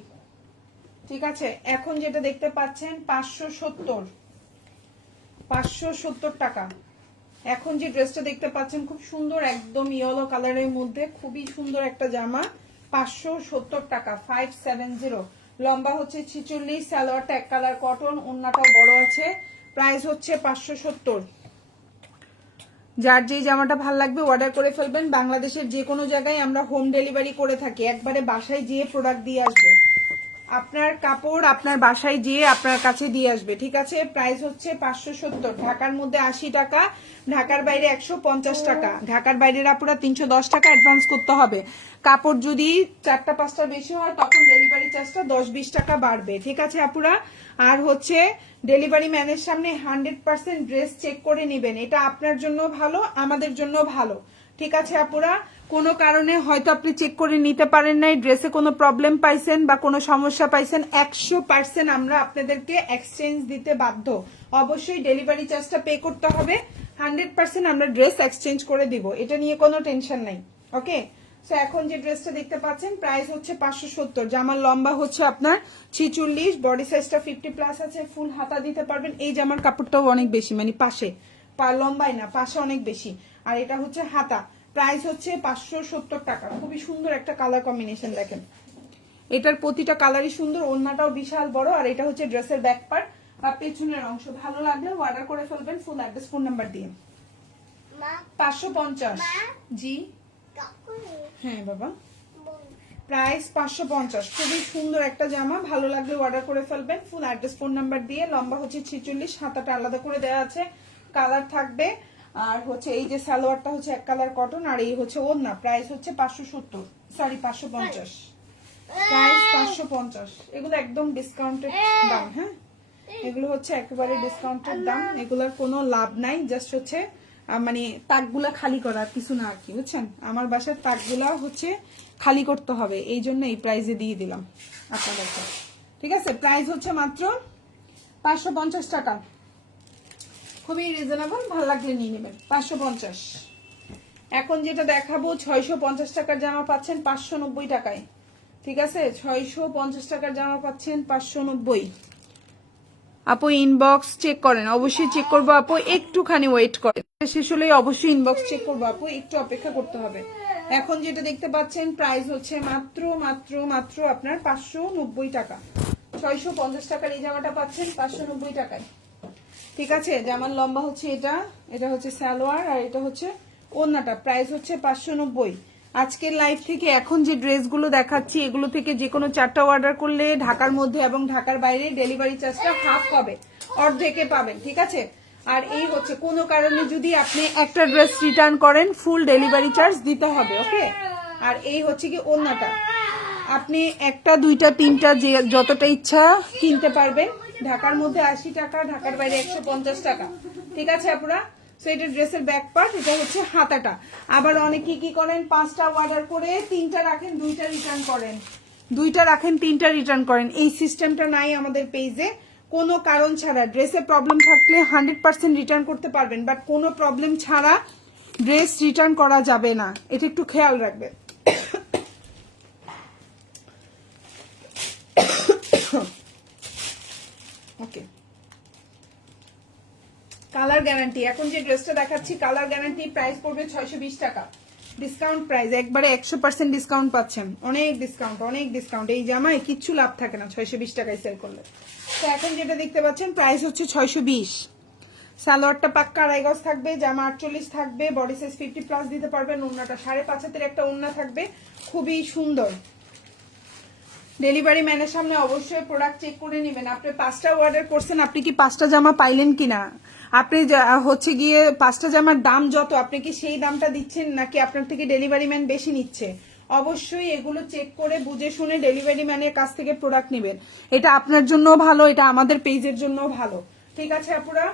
ঠিক আছে? এখন যেটা দেখতে পাচ্ছেন 570, 570 টাকা। এখন যে ড্রেসটা দেখতে পাচ্ছেন খুব সুন্দর, একদম ইয়েলো কালারের মধ্যে, খুবই সুন্দর একটা জামা, 570 টাকা, 570। লম্বা হচ্ছে 46, সালোয়ারটা এক কালার কটন, ওন্নাটাও বড় আছে। প্রাইস হচ্ছে 570। যার যেই জামাটা ভাল লাগবে অর্ডার করে ফেলবেন। বাংলাদেশের যে কোনো জায়গায় আমরা হোম ডেলিভারি করে থাকি, একবারে বাসায় যেয়ে প্রোডাক্ট দিয়ে আসবে, আপনার কাপড় আপনার বাসায় যেয়ে আপনার কাছে দিয়ে আসবে, ঠিক আছে? প্রাইস হচ্ছে 570, ঢাকার মধ্যে 80 টাকা, ঢাকার বাইরে 150 টাকা। ঢাকার বাইরের আপুরা 310 টাকা অ্যাডভান্স করতে হবে। কাপড় যদি 4টা 5টা বেশি হয় তখন ডেলিভারি চার্জটা 10-20 টাকা বাড়বে, ঠিক আছে আপুরা? আর হচ্ছে ডেলিভারি ম্যানের সামনে 100% ড্রেস চেক করে নেবেন, এটা আপনার জন্য ভালো, আমাদের জন্য ভালো, ঠিক আছে আপুরা? কোনো কারণে হয়তো আপনি চেক করে নিতে পারেন নাই, ড্রেসে কোনো প্রবলেম পাইছেন বা কোনো সমস্যা পাইছেন, 100% আমরা আপনাদেরকে এক্সচেঞ্জ দিতে বাধ্য। অবশ্যই ডেলিভারি চার্জটা পে করতে হবে, 100% আমরা ড্রেস এক্সচেঞ্জ করে দিব, এটা নিয়ে কোনো টেনশন নাই। ওকে, সো এখন যে ড্রেসটা দেখতে পাচ্ছেন প্রাইস হচ্ছে 570। জামার লম্বা হচ্ছে আপনার 46, বডি সাইজটা 50+ আছে, ফুল হাতা দিতে পারবেন। এই জামার কাপড়টাও অনেক বেশি, মানে পাশে লম্বাই না, পাশে অনেক বেশি। আর এটা হচ্ছে হাতা, প্রাইস হচ্ছে 570 টাকা। খুবই সুন্দর একটা কালার কম্বিনেশন, দেখেন এটার প্রতিটা কালারই সুন্দর, ওন্নাটাও বিশাল বড়। আর এটা হচ্ছে ড্রেসের ব্যাক পার্ট বা পেছনের অংশ। ভালো লাগলে অর্ডার করে ফেলবেন ফুল অ্যাড্রেস ফোন নাম্বার দিয়ে। 550। জি হ্যাঁ বাবা, প্রাইস 550। খুবই সুন্দর একটা জামা, ভালো লাগলে অর্ডার করে ফেলবেন ফুল অ্যাড্রেস ফোন নাম্বার দিয়ে। লম্বা হচ্ছে 46, হাতাটা আলাদা করে দেওয়া আছে, কালার থাকবে। আর হচ্ছে এই যে সালোয়ারটা হচ্ছে এক কালার কটন, আর এই হচ্ছে ওড়না। প্রাইস হচ্ছে 570, সরি 550, প্রাইস 550। এগুলো একদম ডিসকাউন্টেড দাম, হ্যাঁ এগুলো হচ্ছে একেবারে ডিসকাউন্টেড দাম, এগুলোর কোনো লাভ নাই, জাস্ট হচ্ছে মানে তাকগুলা খালি করার কিছু না আর কি, বুঝছেন? আমার বাসার তাকগুলা হচ্ছে খালি করতে হবে, এই জন্য এই প্রাইসে দিয়ে দিলাম আপনাদেরকে, ঠিক আছে? প্রাইস হচ্ছে মাত্র 550 টাকা, খুবই রিজনেবল, ভালো লাগলে নিয়ে নেবেন, 550। এখন যেটা দেখাবো 650 টাকার জামা পাচ্ছেন 590 টাকায়, ঠিক আছে? 650 টাকার জামা পাচ্ছেন 590। আপু ইনবক্স চেক করেন, অবশ্যই চেক করবো আপু, একটুখানি ওয়েট করেন, শেষ হলে অবশ্যই ইনবক্স চেক করবো আপু, একটু অপেক্ষা করতে হবে। এখন যেটা দেখতে পাচ্ছেন প্রাইস হচ্ছে মাত্র মাত্র মাত্র আপনার 590 টাকা। 650 টাকার এই জামাটা পাচ্ছেন 590 টাকায়, ঠিক আছে? জামার লম্বা হচ্ছে এটা, এটা হচ্ছে সালোয়ার, আর এটা হচ্ছে ওড়নাটা। প্রাইস হচ্ছে 590। আজকের লাইভ থেকে এখন যে ড্রেসগুলো দেখাচ্ছি এগুলো থেকে যে কোনো 4টা অর্ডার করলে ঢাকার মধ্যে এবং ঢাকার বাইরে ডেলিভারি চার্জটা হাফ হবে, অর্ধেকে পাবেন, ঠিক আছে। আর এই হচ্ছে কোনো কারণে যদি আপনি একটা ড্রেস রিটার্ন করেন ফুল ডেলিভারি চার্জ দিতে হবে, ওকে। আর এই হচ্ছে কি ওড়নাটা, আপনি একটা দুইটা তিনটা যে যতটা ইচ্ছা কিনতে পারবেন, ঢাকার মধ্যে 80 টাকা, ঢাকার বাইরে 150 টাকা, ঠিক আছে আপুরা। সো এটা ড্রেসের ব্যাক পার্ট, এটা হচ্ছে হাতাটা। আবার অনেকে কি করেন 5টা অর্ডার করে 3টা রাখেন 2টা রিটার্ন করেন, 2টা রাখেন 3টা রিটার্ন করেন, এই সিস্টেমটা নাই আমাদের পেজে। কোনো কারণ ছাড়া ড্রেসে প্রবলেম থাকলে 100% রিটার্ন করতে পারবেন, বাট কোনো প্রবলেম ছাড়া ড্রেস রিটার্ন করা যাবে না, এটা একটু খেয়াল রাখবেন। ওকে, কালার গ্যারান্টি, এখন যে ড্রেসটা দেখাচ্ছি কালার গ্যারান্টি, প্রাইস পড়বে 620 টাকা, ডিসকাউন্ট প্রাইস, একবারে 100% ডিসকাউন্ট পাচ্ছেন, অনেক ডিসকাউন্ট, অনেক ডিসকাউন্ট। এই জামায় কিচ্ছু লাভ থাকে না 620 টাকায় সেল করলে। তো এখন যেটা দেখতে পাচ্ছেন প্রাইস হচ্ছে 620। সালোয়ারটা পাক্কা আড়াই গজ থাকবে, জামা 48 থাকবে, বডি সাইজ 50+ দিতে পারবেন, ওড়নাটা 5.5 হাতের একটা ওড়না থাকবে, খুবই সুন্দর। ডেলিভারি ম্যানের সামনে অবশ্যই প্রোডাক্ট চেক করে নেবেন। আপনি 5টা অর্ডার করছেন, আপনি কি 5টা জামা পাইলেন কিনা, আপনি হচ্ছে গিয়ে 5টা জামার দাম যত আপনি কি সেই দামটা দিচ্ছেন নাকি আপনার থেকে ডেলিভারি ম্যান বেশি নিচ্ছে, অবশ্যই এগুলো চেক করে বুঝে শুনে ডেলিভারি ম্যানের কাছ থেকে প্রোডাক্ট নেবেন। এটা আপনার জন্য ভালো, এটা আমাদের পেজের জন্য ভালো, ঠিক আছে আপুরা।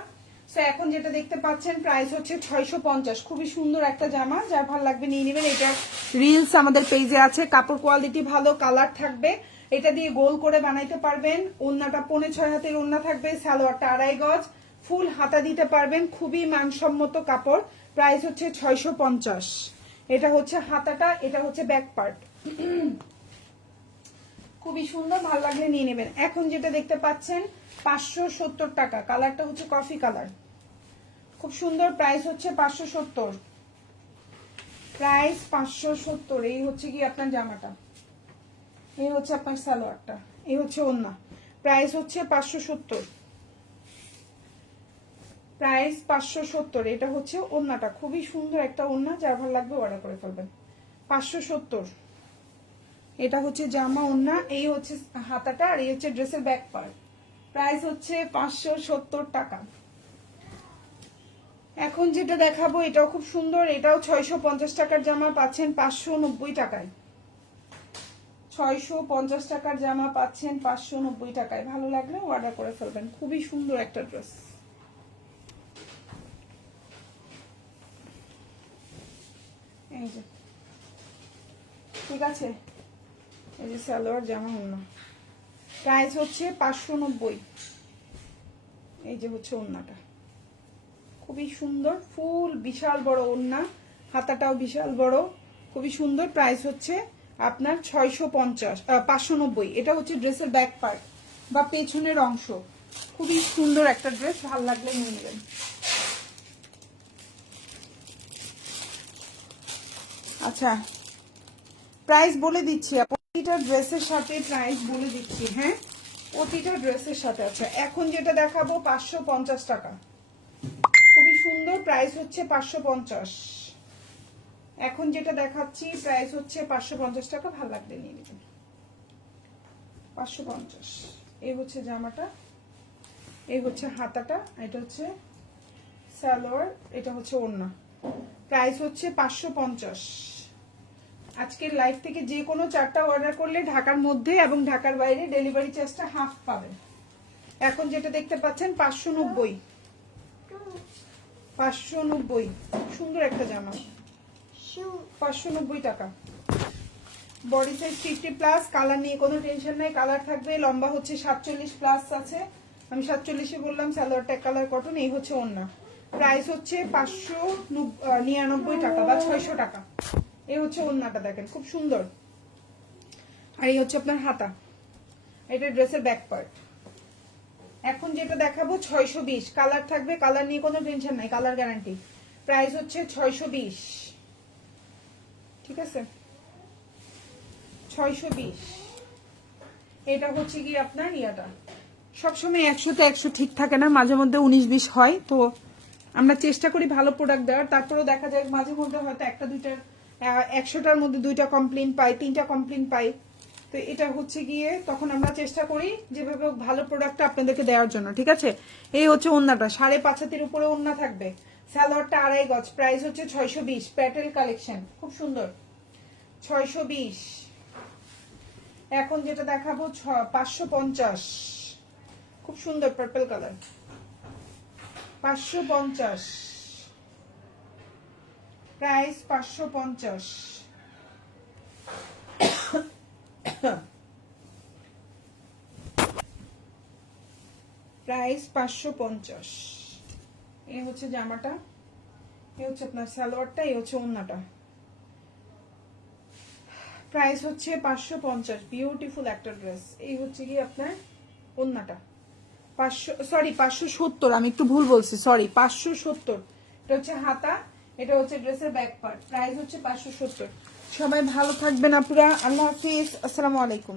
সো এখন যেটা দেখতে পাচ্ছেন প্রাইস হচ্ছে 650, খুবই সুন্দর একটা জামা, যার ভালো লাগবে নিয়ে নেবেন। এটা রিলস আমাদের পেজে আছে, কাপড় কোয়ালিটি ভালো, কালার থাকবে, এটা দিয়ে গোল করে বানাইতে পারবেন। ওড়নাটা 6.5 হাতের ওড়না থাকবে, সালোয়ারটা আড়াই গজ, ফুল হাতা দিতে পারবেন, খুবই মানসম্মত কাপড়। প্রাইস হচ্ছে 650। এটা হচ্ছে হাতাটা, এটা হচ্ছে ব্যাক পার্ট, খুবই সুন্দর, ভালো লাগলে নিয়ে নেবেন। এখন যেটা দেখতে পাচ্ছেন 570 টাকা, কালারটা হচ্ছে কফি কালার, খুব সুন্দর, প্রাইস হচ্ছে 570, প্রাইস 570। এই হচ্ছে কি আপনার জামাটা, এই হচ্ছে আপনার সালোয়ারটা, এই হচ্ছে ওড়না, প্রাইস হচ্ছে 570, প্রাইস 570। এটা হচ্ছে ওড়নাটা, খুবই সুন্দর একটা ওড়না, যার ভালো লাগবে অর্ডার করে ফেলবেন। 570, এটা হচ্ছে জামা ওড়না, এই হচ্ছে হাতাটা, আর এই হচ্ছে ড্রেসের ব্যাক পার্ট, প্রাইস হচ্ছে 570 টাকা। এখন যেটা দেখাবো এটাও খুব সুন্দর, এটাও 650 টাকার জামা পাচ্ছেন 590 টাকায়, 650 টাকার জামা পাচ্ছেন 590 টাকায়, ভালো লাগলে অর্ডার করে ফেলবেন, খুবই সুন্দর একটা ড্রেস। এই যে, ঠিক আছে, এই যে সালোয়ার জামা ওড়না, প্রাইস হচ্ছে 590। এই যে হচ্ছে ওড়নাটা, খুবই সুন্দর, ফুল বিশাল বড় ওড়না, হাতাটাও বিশাল বড়, খুবই সুন্দর, প্রাইস হচ্ছে আপনার 590। এটা হচ্ছে ড্রেসের ব্যাক পার্ট বা পেছনের অংশ, খুবই সুন্দর একটা ড্রেস, ভালো লাগলে নিয়ে নেবেন। আচ্ছা, প্রাইস বলে দিচ্ছি, প্রতিটা ড্রেসের সাথে প্রাইস বলে দিচ্ছি, হ্যাঁ প্রতিটা ড্রেসের সাথে আছে। এখন যেটা দেখাবো 550 টাকা, খুবই সুন্দর, প্রাইস হচ্ছে 550। এখন যেটা দেখাচ্ছি প্রাইস হচ্ছে 550 টাকা, ভালো লাগলে নিয়ে নেবেন। 550, এই হচ্ছে জামাটা, এই হচ্ছে হাতাটা, এটা হচ্ছে সালোয়ার, এটা হচ্ছে ওড়না, প্রাইস হচ্ছে 550। আজকের লাইভ থেকে যে কোনো 4টা অর্ডার করলে ঢাকার মধ্যে এবং ঢাকার বাইরে ডেলিভারি চার্জটা হাফ পাবেন। এখন যেটা দেখতে পাচ্ছেন 590, 590, সুন্দর একটা জামা, 590 টাকা, বডি সাইজ 50+, কালার নিয়ে কোনো টেনশন নাই, কালার থাকবে, লম্বা হচ্ছে 47+ আছে, আমি 47 বললাম, সালোয়ারটা এক কালার কটন, এই হচ্ছে ওড়না, প্রাইস হচ্ছে 599 টাকা বা 600 টাকা। এই হচ্ছে ওড়নাটা, দেখেন খুব সুন্দর, আর এই হচ্ছে আপনার হাতা, এটা ড্রেসের ব্যাক পার্ট। এখন যেটা দেখাবো 620, কালার থাকবে, কালার নিয়ে কোনো টেনশন নাই, কালার গ্যারান্টি, প্রাইস হচ্ছে 620, ঠিক আছে 620। এটা হচ্ছে কি আপনার ইয়াটা, সবসময় 100তে 100 ঠিক থাকে না, মাঝে মধ্যে 19-20 হয়, তো আমরা চেষ্টা করি ভালো প্রোডাক্ট দেওয়ার, তারপরেও দেখা যায় মাঝে মধ্যে হয়তো একটা দুইটার 100টার মধ্যে 2টা কমপ্লেন পাই, 3টা কমপ্লেন পাই। তো এটা হচ্ছে গিয়ে তখন আমরা চেষ্টা করি যেভাবে ভালো প্রোডাক্টটা আপনাদেরকে দেওয়ার জন্য, ঠিক আছে। এই হচ্ছে ওন্নাটা, 5.5 হাতের উপরে ওন্না থাকবে। সালোয়ারটা 2.5 গজ, প্রাইস হচ্ছে 620। প্যাটেল কালেকশন, খুব সুন্দর, 620। এখন যেটা দেখাবো 550, খুব সুন্দর পার্পল কালার, 550, প্রাইস 550। প্রাইস 550। এই হচ্ছে জামাটা, এই হচ্ছে আপনার সালোয়ারটা, এই হচ্ছে ওন্নাটা। প্রাইস হচ্ছে 550। বিউটিফুল একটা ড্রেস। এই হচ্ছে কি আপনার ওন্নাটা, 570, আমি একটু ভুল বলছি, সরি 570। এটা হচ্ছে হাতা, এটা হচ্ছে ড্রেসের ব্যাক পার্ট। প্রাইস হচ্ছে 570। সবাই ভালো থাকবেন আপুরা, আল্লাহ হাফিজ, আসসালামু আলাইকুম।